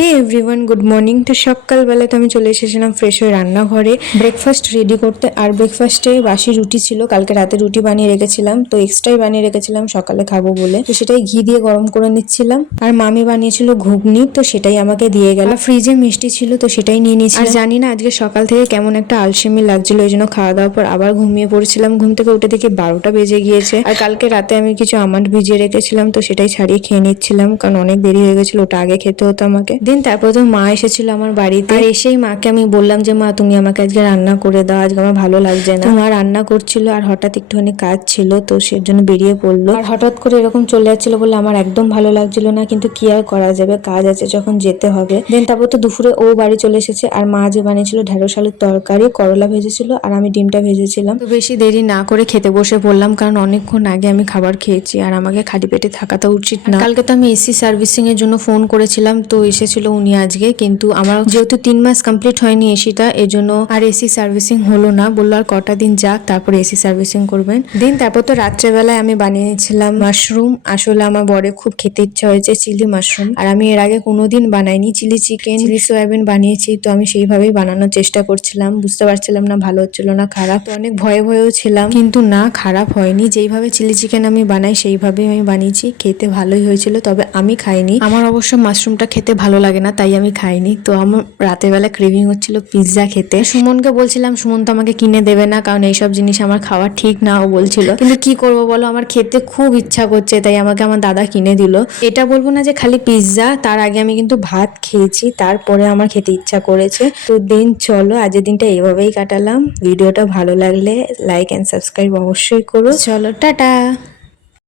হে everyone, good morning. তো সকালবেলা তো আমি চলে এসেছিলাম ফ্রেশ হয়ে রান্নাঘরে ব্রেকফাস্ট রেডি করতে। আর ব্রেকফাস্টে বাসি রুটি ছিল, কালকে রাতে রুটি বানিয়ে রেখেছিলাম, তো এক্সট্রাই বানিয়ে রেখেছিলাম সকালে খাবো বলে। তো সেটাই ঘি দিয়ে গরম করে নিচ্ছিলাম। আর মামি বানিয়েছিল ঘুগনি, তো সেটাই আমাকে দিয়ে গেল। ফ্রিজে মিষ্টি ছিল, তো সেটাই নিয়ে নিয়েছিলাম। আর জানি না আজকে সকাল থেকে কেমন একটা আলসেমি লাগছিল, ওই জন্য খাওয়া দাওয়ার পর আবার ঘুমিয়ে পড়েছিলাম। ঘুম থেকে উঠে দেখি 12টা বেজে গিয়েছে। আর কালকে রাতে আমি কিছু আমন্ড ভিজিয়ে রেখেছিলাম, তো সেটাই ছাড়িয়ে খেয়ে নিচ্ছিলাম, কারণ অনেক দেরি হয়ে গেছিল, ওটা আগে খেতে হতো আমাকে। তারপর তো মা এসেছিল আমার বাড়িতে। আর এসেই মাকে আমি বললাম যে মা, তুমি আমাকে আজকে রান্না করে দাও, আজকে আমার ভালো লাগছে না। মা রান্না করছিল, আর হঠাৎ একটুখানি কাজ ছিল, তো সেজন্য বেরিয়ে পড়লো। আর হঠাৎ করে এরকম চলে যাচ্ছিল বলে আমার একদম ভালো লাগছিল না, কিন্তু কি আর করা যাবে, কাজ আছে যখন যেতে হবে। তারপর তো দুপুরে ও বাড়ি চলে এসেছে। আর মা যে বানিয়েছিল ঢেঁড়স আলুর তরকারি, করলা ভেজেছিল, আর আমি ডিমটা ভেজেছিলাম। তো বেশি দেরি না করে খেতে বসে পড়লাম, কারণ অনেকক্ষণ আগে আমি খাবার খেয়েছি, আর আমাকে খালি পেটে থাকাটা উচিত না। কালকে তো আমি এসি সার্ভিসিং এর জন্য ফোন করেছিলাম, তো এসেছিল উনি আজকে, কিন্তু আমার যেহেতু 3 মাস কমপ্লিট হয়নি এসিটা, এজন্য আর এসি সার্ভিসিং হলো না। বললো আর কটা দিন যাক, তারপরে এসি সার্ভিসিং করবেন। তারপর তো রাত্রেবেলায় আমি বানিয়েছিলাম মাশরুম। আসলে আমার বরে খুব খেতে ইচ্ছা হয়েছে চিলি মাশরুম, আর আমি এর আগে কোনোদিন বানাইনি। চিলি চিকেন, চিলি সয়াবিন বানিয়েছি, তো আমি সেইভাবেই বানানোর চেষ্টা করছিলাম। বুঝতে পারছিলাম না ভালো হচ্ছিল না খারাপ, তো অনেক ভয়ে ভয়েও ছিলাম, কিন্তু না, খারাপ হয়নি। যেইভাবে চিলি চিকেন আমি বানাই সেইভাবেই আমি বানিয়েছি, খেতে ভালোই হয়েছিল। তবে আমি খাইনি, আমার অবশ্য মাশরুমটা খেতে ভালো লাগে না, তাই আমি খাইনি। তো আমার রাতের বেলা ক্রেভিং হচ্ছিল পিৎজা খেতে। সুমনকে বলছিলাম, সুমন তো আমাকে কিনে দেবে না, কারণ এইসব জিনিস আমার খাওয়া ঠিক না, ও বলছিল। কিন্তু কি করবো বলো, আমার খেতে খুব ইচ্ছা করছে, তাই আমাকে আমার দাদা কিনে দিল। এটা বলবো না যে খালি পিৎজা, তার আগে আমি কিন্তু ভাত খেয়েছি, তারপরে আমার খেতে ইচ্ছা করেছে। তো চলো আজকের দিনটা এইভাবেই কাটালাম। ভিডিওটা ভালো লাগলে লাইক অ্যান্ড সাবস্ক্রাইব অবশ্যই করো। চলো টাটা।